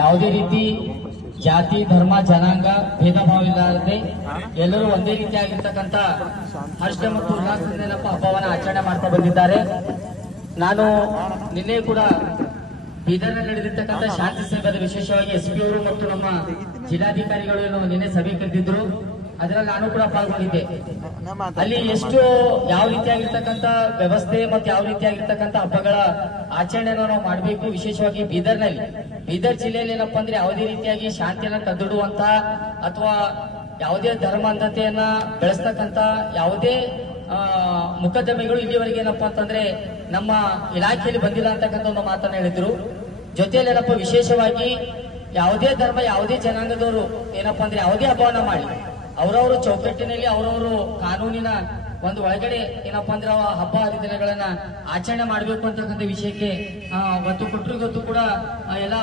ಯಾವುದೇ ರೀತಿ ಜಾತಿ, ಧರ್ಮ, ಜನಾಂಗ ಭೇದ ಭಾವ ಇಲ್ಲದೆ ಎಲ್ಲರೂ ಒಂದೇ ರೀತಿಯಾಗಿರ್ತಕ್ಕಂಥ ಹರ್ಷ ಮತ್ತು ಉಲ್ಲಾಸದಿಂದ ಹಬ್ಬವನ್ನ ಆಚರಣೆ ಮಾಡ್ತಾ ಬಂದಿದ್ದಾರೆ. ನಾನು ನಿನ್ನೆ ಕೂಡ ಬೀದರ್ನಲ್ಲಿ ನಡೆದಿರ್ತಕ್ಕಂಥ ಶಾಂತಿ ಸಭೆದ ವಿಶೇಷವಾಗಿ ಎಸ್ ಪಿ ಅವರು ಮತ್ತು ನಮ್ಮ ಜಿಲ್ಲಾಧಿಕಾರಿಗಳು ನಿನ್ನೆ ಸಭೆ ಕರೆದಿದ್ರು. ಅದರಲ್ಲಿ ನಾನು ಕೂಡ ಪಾಲ್ಗೊಂಡಿದ್ದೆ. ಅಲ್ಲಿ ಎಷ್ಟು ಯಾವ ರೀತಿಯಾಗಿರ್ತಕ್ಕಂಥ ವ್ಯವಸ್ಥೆ ಮತ್ತು ಯಾವ ರೀತಿಯಾಗಿರ್ತಕ್ಕಂಥ ಹಬ್ಬಗಳ ಆಚರಣೆಯನ್ನು ನಾವು ಮಾಡಬೇಕು ವಿಶೇಷವಾಗಿ ಬೀದರ್ನಲ್ಲಿ. ಬೀದರ್ ಜಿಲ್ಲೆಯಲ್ಲಿ ಏನಪ್ಪಾ ಅಂದ್ರೆ ಯಾವುದೇ ರೀತಿಯಾಗಿ ಶಾಂತಿಯನ್ನ ಕದ್ದಿಡುವಂತ ಅಥವಾ ಯಾವುದೇ ಧರ್ಮ ಅಂಧತೆಯನ್ನ ಬೆಳೆಸ್ತಕ್ಕಂಥ ಯಾವುದೇ ಆ, ಮುಕದ್ದಮೆಗಳು ಇಲ್ಲಿವರೆಗೆ ಏನಪ್ಪಾ ಅಂತಂದ್ರೆ ನಮ್ಮ ಇಲಾಖೆಯಲ್ಲಿ ಬಂದಿಲ್ಲ ಅಂತಕ್ಕಂಥ ಒಂದು ಮಾತನ್ನ ಹೇಳಿದ್ರು. ಜೊತೆಯಲ್ಲಿ ಏನಪ್ಪ ವಿಶೇಷವಾಗಿ ಯಾವುದೇ ಧರ್ಮ ಯಾವುದೇ ಜನಾಂಗದವರು ಏನಪ್ಪಾ ಅಂದ್ರೆ ಯಾವುದೇ ಹಬ್ಬವನ್ನ ಮಾಡಿ ಅವರವರು ಚೌಕಟ್ಟಿನಲ್ಲಿ ಅವರವರು ಕಾನೂನಿನ ಒಂದು ಒಳಗಡೆ ಏನಪ್ಪಾ ಅಂದ್ರೆ ಹಬ್ಬ ಹರಿದಿನಗಳನ್ನ ಆಚರಣೆ ಮಾಡಬೇಕು ಅಂತಕ್ಕಂಥ ವಿಷಯಕ್ಕೆ ಒತ್ತು ಕೊಟ್ಟರು ಇವತ್ತು ಕೂಡ ಎಲ್ಲ